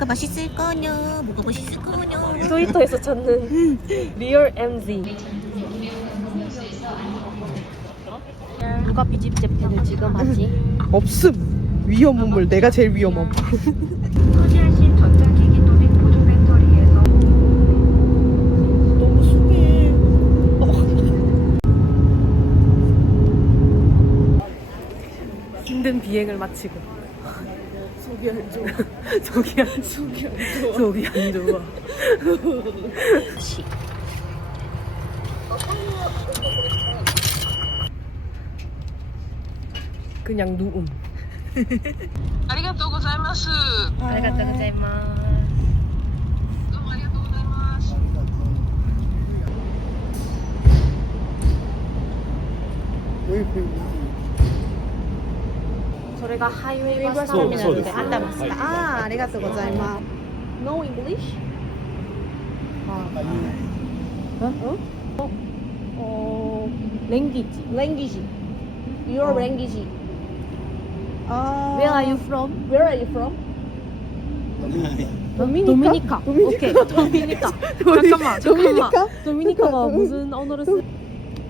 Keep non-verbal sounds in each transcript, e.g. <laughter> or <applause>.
뭐가 맛있을 거냐? 뭐가 맛있을 거냐? 트위터에서 찾는 리얼 MZ. 누가 비집 재팬을 지금 하지? 없음. 위험함을 내가 제일 위험함. 소지하신 전자기기 또는 보조 배터리에서 너무 숭해. 힘든 비행을 마치고 속이 안 좋아. 속이 안 속이 안 좋아. 속이 안 좋아. 시. 그냥 누움. ありがとうございます。ど 아리가또 고자이마스. うもありがとうございます。 저래 가 하이웨이 버스 そうそうです 타미널인데 안 담았어. あー、ありがとうございます。 No English? 어? 어? 어, 랭귀지. 랭귀지. Your language. 아. Where are you from? Where are you from? 도미니카. 오케이. 도미니카. 잠깐만. 잠깐만. 도미니카? 도미니카가 무슨 언어를 쓰?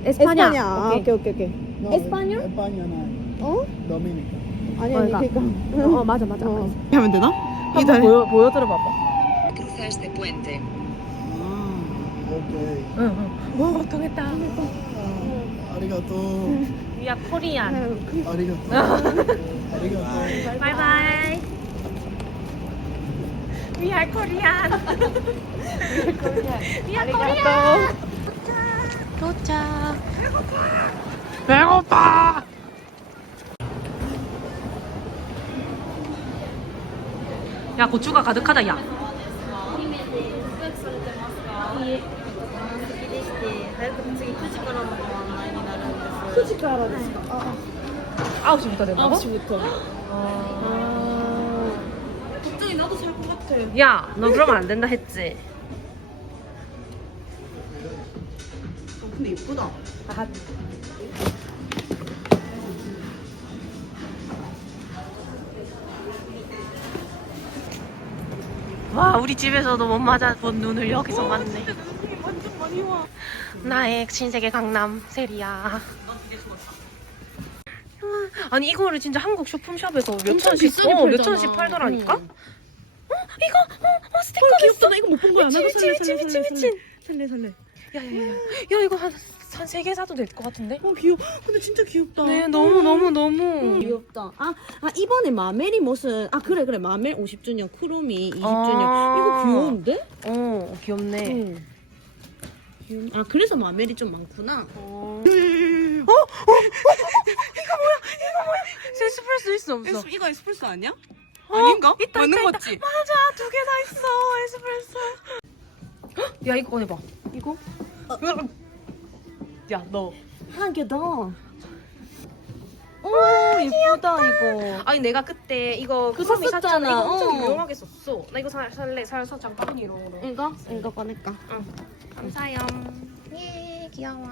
에스파냐. 에스파냐. 아, 오케이, 오케이, 오케이. No, Español? España no. 어? Dominica. 아니, 아니, 그러니까. 그러니까. 어 맞아 맞아. 어. 하면 되나? 한번 보여 보여드려 봐봐. Cruza este puente. Ah, ok. 응 응. 오 통했다. We are Korean. Arigato. Arigato. Bye bye. We are Korean. We are Korean. 도착. 배고파. 야 고추가 가득하다 야. 아홉 시부터 된다고? 9시부터. 아... 갑자기 나도 살 것 같아. 야, 너 그러면 안 된다 했지? 어, 근데 예쁘다. 아, 와, 우리 집에서도 못 맞아 본 눈을 여기서 맞네. 나의 신세계 강남 세리야. 아니 이거를 진짜 한국 쇼품샵에서 몇 엄청 천씩 비싸게 어, 몇 팔잖아. 천씩 팔더라니까? 응. 어 이거 어, 어 스티커 어, 있어. 귀엽다. 나 이거 못 본 거야. 미친, 미친, 미친, 살래, 미친. 살래, 살래. 야야야, 야 이거 한 한 세 개 사도 될 것 같은데? 어, 귀여워. 근데 진짜 귀엽다. 네, 너무 너무 너무. 귀엽다. 아, 아 이번에 마멜이 무슨 아 그래 그래 마멜 50주년 크로미 20주년 아. 이거 귀여운데? 어 귀엽네. 응. 귀여운- 아 그래서 마멜이 좀 많구나. 어. 어? 어? 이거 뭐야? 이거 뭐야? 에스프레소 있어 없어? 이거 에스프레소 아니야? 어, 아닌가? 있다, 맞는 있다, 거지? 맞아 두 개 다 있어 에스프레소. 헉, 야 이거 꺼내봐. 이거? 야 너. 한 개 더. 오 예쁘다 이거. 아니 내가 그때 이거 그거 샀었잖아. 샀잖아. 이거 엄청 어. 유용하게 썼어. 나 이거 사, 살래 살서 장바구니로. 이거 이거 꺼낼까? 감사요. 예, 귀여워.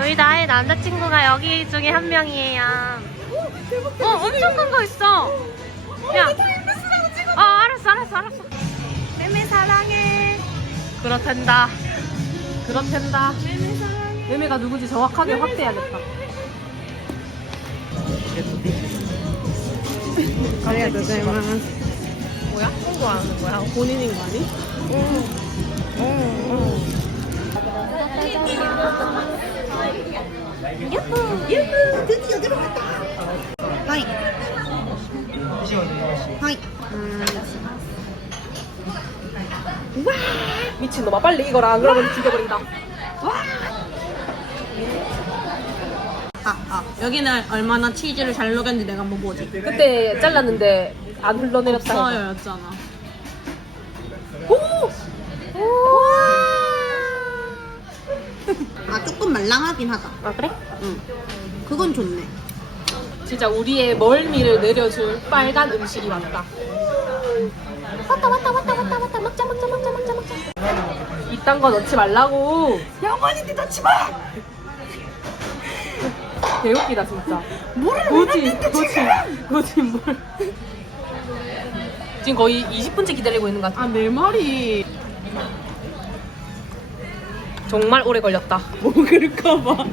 우리 나의 남자친구가 여기 중에 한 명이에요. 어, 엄청 큰 거 있어. 야. 어, 알았어, 알았어, 알았어. 매매 사랑해. 그렇단다. 그렇단다. 매매 사랑해. 매매가 누구지 정확하게 확대해야겠다. 아리가또 고자이마스. 뭐야? 홍보 하는 거야? 본인인 거 아니? 하이. 하이. 미친 놈아, 빨리 이거라. 안 그러면 죽여버린다. 아, 아. 여기는 얼마나 치즈를 잘 녹였는지 내가 한번 보지. 그때 잘랐는데 안 흘러내렸다. 해서. 없어요였잖아. 아, 조금 말랑하긴 하다. 아, 그래? 응. 그건 좋네. 진짜 우리의 멀미를 내려줄 빨간 음식이 왔다. 왔다 왔다 왔다 왔다 왔다 먹자 먹자 먹자 먹자 먹자. 이딴 거 넣지 말라고. 영원히 넣지 마! 개웃기다 진짜. 물을 굳이 굳이 굳이 뭘? 지금 거의 20분째 기다리고 있는 것 같아. 아, 내 말이 정말 오래 걸렸다. 먹을까봐.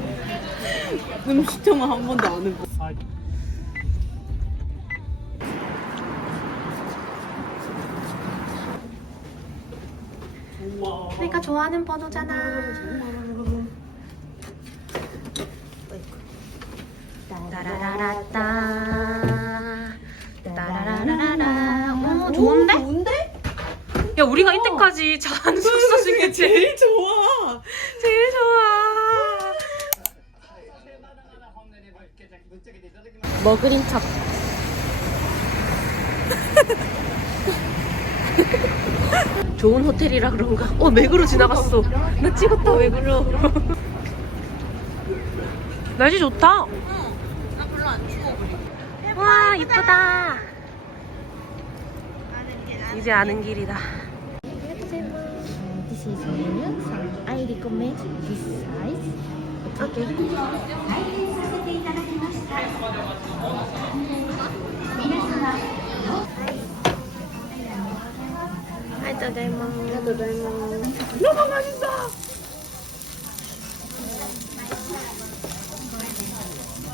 음식점은 한 번도 안 해보. 내가 좋아하는 번호잖아. 따라라라따. 따라라라라. 어, 좋은데? 좋은데? 야, 우리가 이때까지 자는 숙소 중에 <laughs> 제일 좋아. 제일 좋아. 머그린 척. <laughs> 좋은 호텔이라 그런가? 어, 맥으로 지나갔어. 나 찍었다, 맥으로. <laughs> 날씨 좋다. 나 별로 안 추워 그리고. 와, 이쁘다. 이제 아는 길이다. This is menu. I recommend this size. Okay. 어,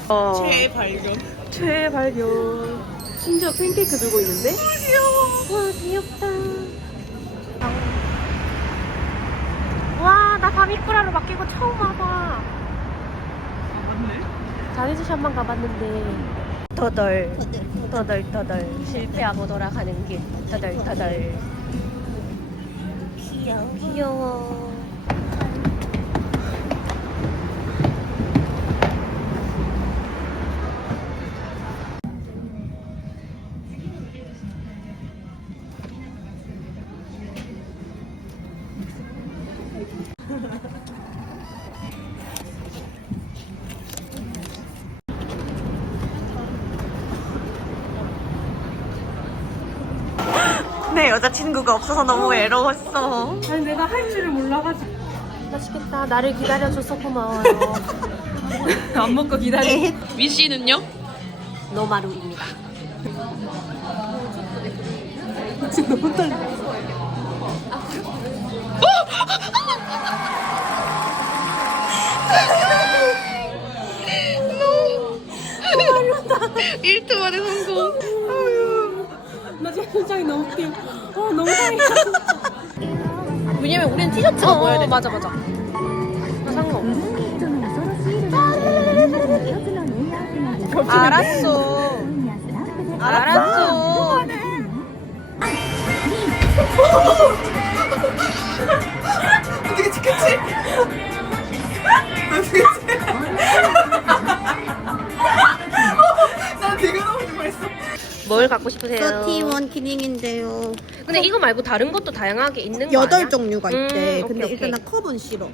최애 발견. 최애 발견. 심지어 팬케이크 들고 있는데? 귀여워. 와, 귀엽다. 와, 나 바미쿠라로 바뀌고 처음 와봐. 맞네. 자네즈시 한번 가봤는데. 터덜, 터덜, 터덜. 실패하고 돌아가는 길. 터덜, 터덜. 귀여워. 귀여워. 내 여자친구가 없어서 너무 외로웠어. 아니 내가 할 줄을 몰라가지고. 맛있겠다. 나를 기다려줘서 고마워요. <laughs> 안 먹고 기다려. 미 씨는요? 노마루입니다. 일트 만에 성공. 나 표정이 너무 웃겨 어 너무 다행이다 왜냐면 우리는 티셔츠가 어, 보여야 어 돼. 맞아 맞아 상관없어 알았어. 알았어. 어떻게 찍혔지? 어떻게 찍혔지? 뭘 갖고 싶으세요? 31 키링인데요. 근데 이거 말고 다른 것도 다양하게 있는 거 아니야? 여덟 종류가 음, 있대. 오케이, 근데 오케이. 일단 나 컵은 싫어.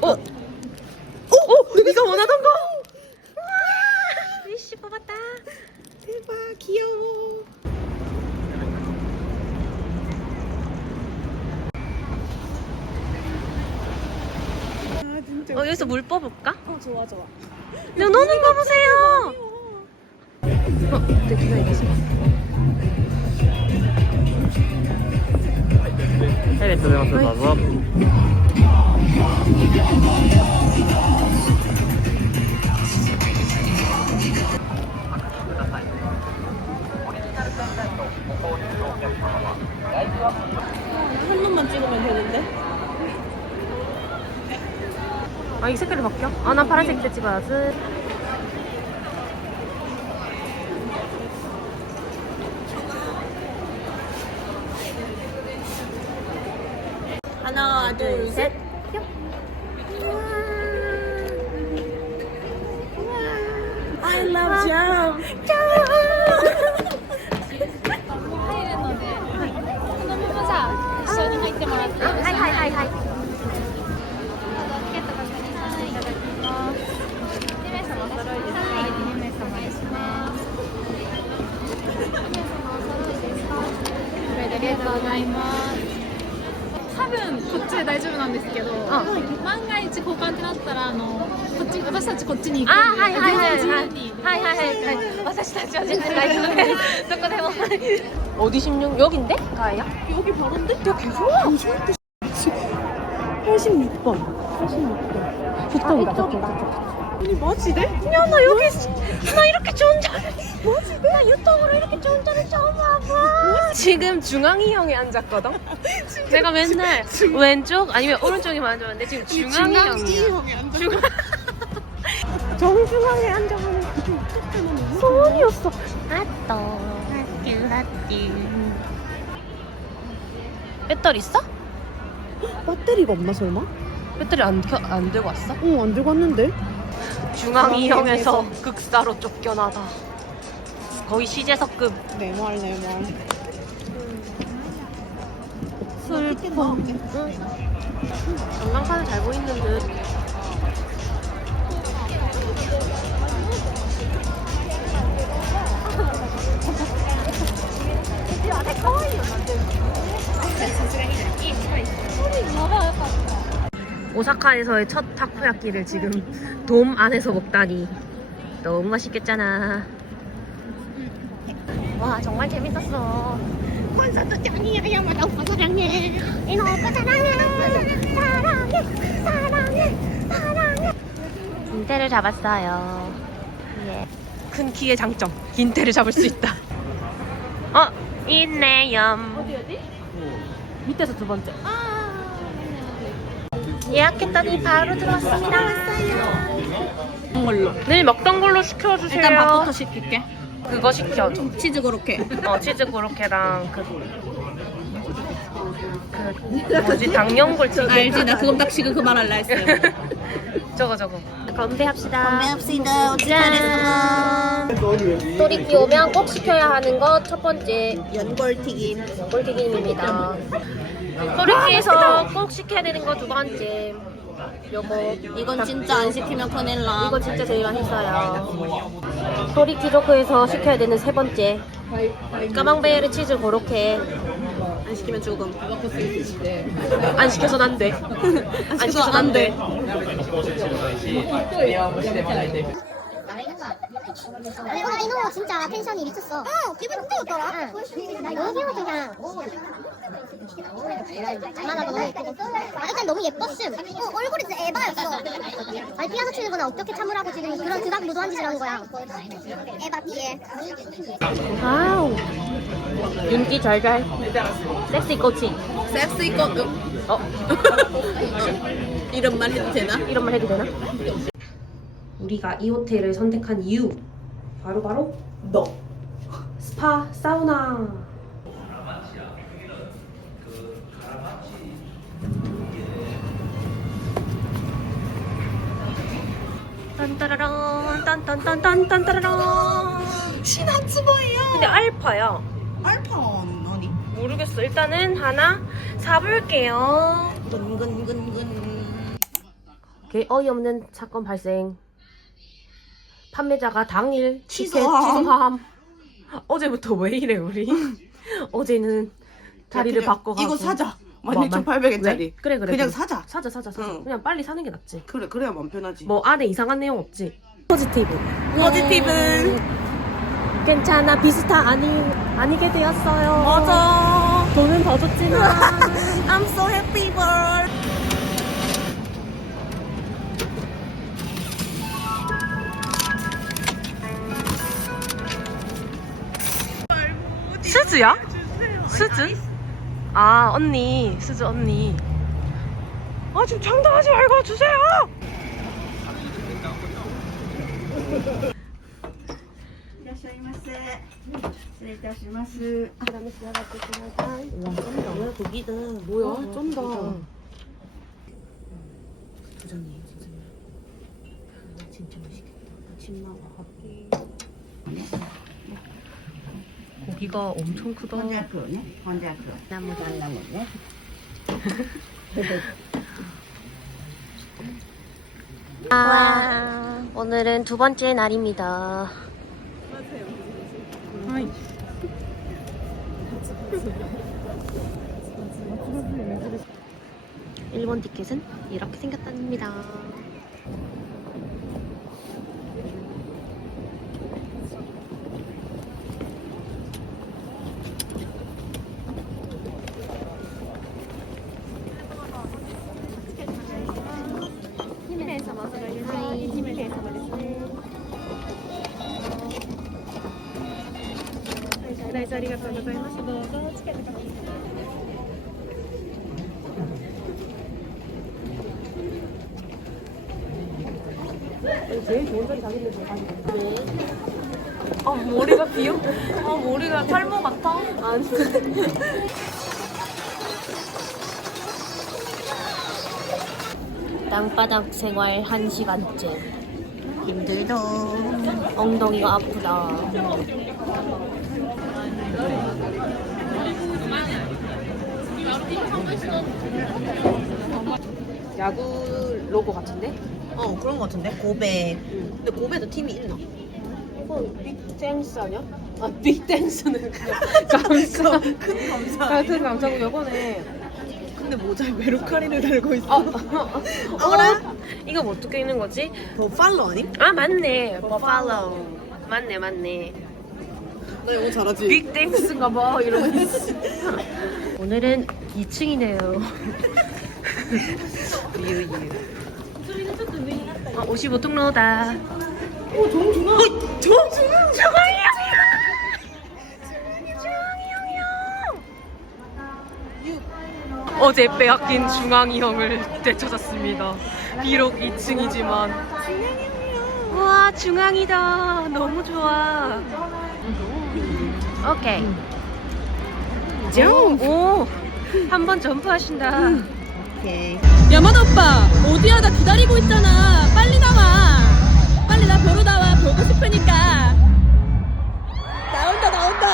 어? 어? 네가 원하던 거? 위시 뽑았다 대박 귀여워. 어, 여기서 물 뽑을까? 어, 좋아, 좋아. 야, 노는 거 보세요! 어, 내 기다려 계세요. 한 놈만 찍으면 되는데? 아, 이 색깔이 바뀌어? 아, 난 파란색 때 찍어야지. せセッよっ I love jam! ジャン入るので、このままじゃ一緒に入ってもらってはいはいはいはいありがとうございます。多分こっちで大丈夫なんですけど、万が一交換ってなったらあのこっち私たちこっちに行くんであはいはいはい全然はい自由にはいはいはいはい私たちは全然大丈夫ですどこでも 어디 16? 여긴데? 가야? 여기 바로인데? 야 계속? 86번. 86번. 저쪽이다, 저쪽. 아니 맞지네? 야, 나 여기, 있어. 나 이렇게 좋은 자리. 뭐지? 나 유튜브로 이렇게 좋은 자리 처음 와봐. 지금 중앙이 형에 앉았거든? <laughs> 내가 맨날 왼쪽 아니면 오른쪽에만 앉았는데 지금 중앙이 형이야. 형이 앉아. 중앙. <laughs> 정중앙에 앉아보는 소원이었어. 아또 하뚜 하뚜. 배터리 있어? 배터리가 없나 설마? 배터리 안, 켜, 안 들고 왔어? 어, 안 들고 왔는데? 중앙이 형에서 극사로 쫓겨나다. 거의 시제석급. 내 말, 내 말. 슬퍼. 전광판은 잘 보이는 듯. 오사카에서의 첫 타코야끼를 지금 <laughs> 돔 안에서 먹다니 너무 맛있겠잖아. 와 정말 재밌었어. 콘서트 짱이야 야마다 오빠 사랑해. 이노 오빠 사랑해. 사랑해 사랑해 사랑해. 긴테를 잡았어요. 예. 큰 키의 장점 긴테를 잡을 수 있다. 어 있네요. 어디 어디? 밑에서 두 번째. 예약했더니 바로 들어왔습니다. 먹는 걸로. 늘 먹던 걸로 시켜주세요. 일단 밥부터 시킬게. 그거 시켜줘. 치즈 고로케. 어 치즈 고로케랑 그, 그 뭐지 당연골 치즈. 알지? 나 그거 딱 지금 그 말 할라 했어요. <laughs> 저거 저거. 건배합시다. 건배합시다. 짠. 또리끼 오면 꼭 시켜야 하는 거첫 번째 연골튀김. 연골튀김입니다. 또리끼에서 꼭 시켜야 되는 거 두 번째. 요거 이건 진짜 안 시키면 큰일 나. 이거 진짜 제일 맛있어요. 토리키조크에서 시켜야 되는 세 번째. 까망베르 치즈 고로케. 안 시키면 죽음. 안 시켜선 안 돼. 안 시켜선 안 돼. 아니 오늘 이노 진짜 텐션이 미쳤어. 어, 기분 진짜 좋더라. 응. 여기는 그냥. 장난하고 너무 예쁘고. 아, 일단 너무 예뻤음. 어, 얼굴이 진짜 에바였어. 아니, 피아노 치는 거나 어떻게 참으라고 지금 그런 그닥 무도한 짓을 하는 거야. 에바 띠에. 아우. 윤기 잘잘. 섹시 코치. 섹시 거. 어? <laughs> 이런 말 해도 되나? 이런 말 해도 되나? 우리가 이 호텔을 선택한 이유? 바로 바로? 너. 스파 사우나. 딴따라란 딴딴딴딴 딴따라란. 시나츠보이야. 근데 알파야. 알파는 어디? 모르겠어. 일단은 하나 사볼게요. 근근근근. 개 어이없는 사건 발생. 판매자가 당일 티켓 취소함. 취소함. 어제부터 왜 이래 우리? 어제는 자리를 그냥 바꿔 가고. 이거 사자. 뭐, 16,800엔짜리. 왜? 그래 그래. 그냥 그래. 사자. 사자 사자 사자. 응. 그냥 빨리 사는 게 낫지. 그래, 그래야 마음 편하지. 뭐 안에 이상한 내용 없지. 포지티브. 포지티브. 괜찮아 비스타 아니 아니게 되었어요. 맞아. 돈은 더 줬지만. <laughs> I'm so happy bird. 스즈야? 스즈? 아 언니 스즈 언니 아 지금 장담하지 말고 주세요 뭐야, 고기다. 뭐야 쩐다 진짜 맛있겠다. 침 나와. 고기가 엄청 크다. 나무도 안 나무네. 아, 오늘은 두 번째 날입니다. 일본 티켓은 이렇게 생겼답니다 ありがとうございますどうぞつけてください아 머리가 비어? 아 머리가 탈모 같아? 아니 <laughs> 땅바닥 생활 1시간째 힘들다 엉덩이가 아프다 야구 로고 같은데? 어 그런 거 같은데 고베 근데 고베도 팀이 있나? 그건 빅댄스 아니야? 아 빅댄스는 그냥 감사 <laughs> 큰 감사 아, 큰 감사고 요거네 근데 모자에 메루카리를 달고 있어 어, 어라? 이거 뭐 어떻게 읽는 거지? 버팔로 아니? 아 맞네 버팔로 맞네 맞네 나 영어 잘하지? 빅댄스인가 봐 이러면서 <laughs> 오늘은 2층이네요. 유유. 아, 55통로다. 오 정중앙. 어, 중앙이 형이야 중앙이 형이야! 어제 빼앗긴 중앙이 형을 되찾았습니다. 비록 2층이지만. 우와 중앙이다. 너무 좋아 오케이. 오, 한 번 점프하신다. 야마다 오빠 어디야? 나 기다리고 있잖아. 빨리 나와. 빨리 나 보러 나와. 보고 싶으니까. 나온다 나온다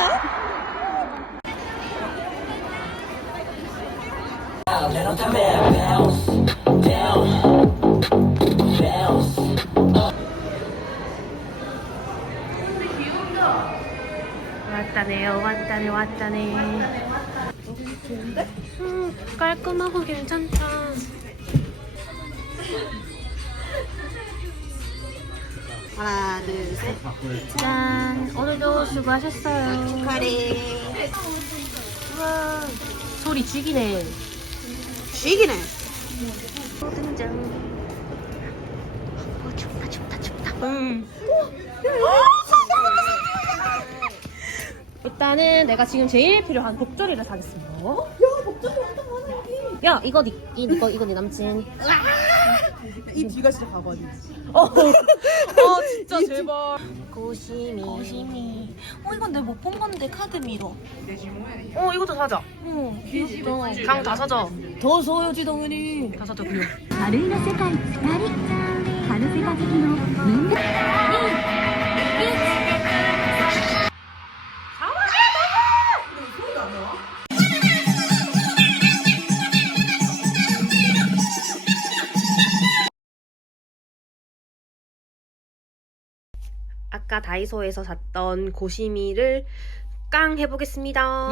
왔다네요, 왔다네, 왔다네. 음, 깔끔하고 괜찮다. 하나 둘셋 짠, 오늘도 수고하셨어요. 축하해 우와, 소리 죽이네. 쉬기네 등장. 어, 춥다, 춥다, 춥다. 음. 일단은 내가 지금 제일 필요한 복조리를 사겠습니다. 야, 복조리 완전 많아. 야, 이거 니, 이- 이거 이거 네 남친. 이 뒤가 진짜 가관이 어, 어 <laughs> 진짜 제발. 고시미. 고시미. 어, 이건 내가 못 본 건데 카드 미러. 어 이것도 사자 어, 귀엽다. 강 다 사자 더 써야지 당연히. 다 사자 그냥 春の世界2人春世界的のみんな 아까 다이소에서 샀던 고시미를 깡 해보겠습니다.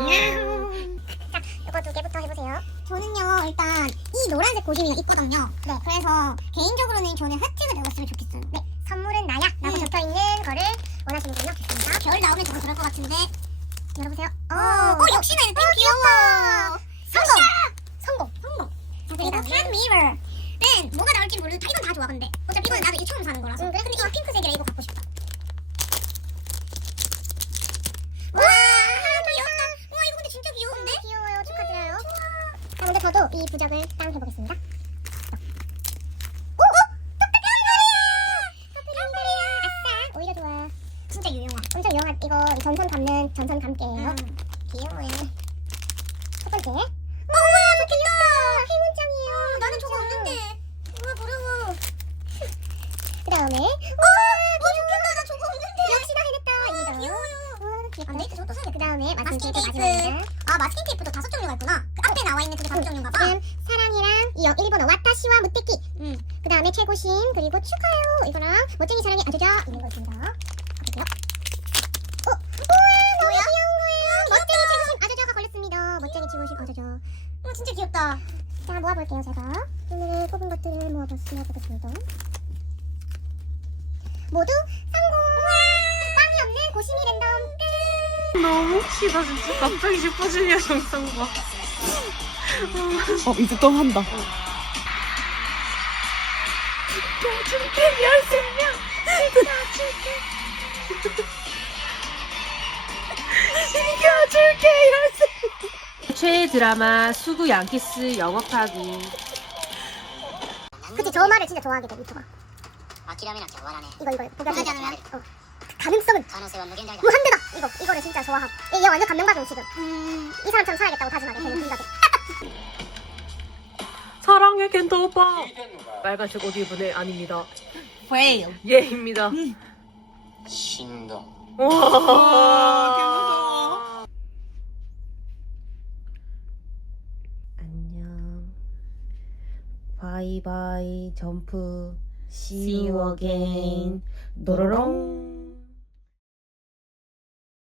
이거 두 개부터 해보세요. 저는요 일단 이 노란색 고시미가 이쁘거든요. 네, 그래서 개인적으로는 저는 혜택을 넣었으면 좋겠어요. 네, 선물은 나야 라고 적혀 있는 거를 원하시는군요. 좋습니다. 겨울 나오면 저거 그럴 것 같은데 열어보세요. 어, 어 역시나 이거 귀여워. 성공. 성공. 성공. 자, 그리고 팬 미러 는 뭐가 나올지 모르는데 이건 다 좋아 근데 어차피 이건 나도 이게 처음 사는 거라서. 그래? 근데 이거 핑크색이라 이거 갖고 싶다. 와 귀엽다. 와 이거 근데 진짜 귀여운데? 귀여워요. 축하드려요. 자 먼저 저도 이 부적을 땅 해보겠습니다. 오! 오! 똑똑한 소리야! 랑소리야! 아싸! 오히려 좋아. 진짜 유용한. 엄청 유용한 이거 전선 감는 전선 감개예요. 귀여워요. 첫 번째. 어머야 좋겠다. 행운장이에요. 나는 저거 없는데. 와 부러워. 그 다음에 와, 와 좋겠다. 나 저거 없는데. 역시 나 해냈다. 와 귀여워요. 와 귀엽다. 안 되겠다. 저것도 사야 그 다음에 마스킹 테이프 마지막입니다. 아 마스킹 테이프도 다섯 종류가 있구나. 그 앞에 나와 있는 그게 다섯 종류인가 봐. 지금 사랑이랑 이 일본어 와타시와 무테키. 음. 그 다음에 최고신 그리고 축하요 멋쟁이 사랑이 아주자 있는 거 있습니다. 가볼게요. 어, 우와 너무 귀여운 거예요. 멋쟁이 최고신 아주자가 걸렸습니다. 멋쟁이 최고신 아주자. 어 진짜 귀엽다. 자 모아볼게요 제가. 오늘 뽑은 것들을 모아보겠습니다. 모두 성공! 꽝이 없는 고시미 랜덤 끝! 너무 웃기다 진짜. 갑자기 싶어지냐 영상 봐. 어 이제 또 한다 신기하다. 최애 드라마 수구 양키스 영업하기. 그치 저 말을 진짜 좋아하게 돼 유튜버 諦めなきゃ終わらね 이거 이거 보면 하지 않으면? 어. 가능성은 可能性は無限大だ 무한대다 이거 이거를 진짜 좋아하고 얘 완전 감명받음 지금 이 사람처럼 살아야겠다고 다짐하게 되는 생각이 사랑해 켄토 오빠. 빨간색 옷 입은 애 아닙니다. whale. 예입니다. 음. 신다. 와, 안녕. 바이바이 점프. See you again. 도로롱.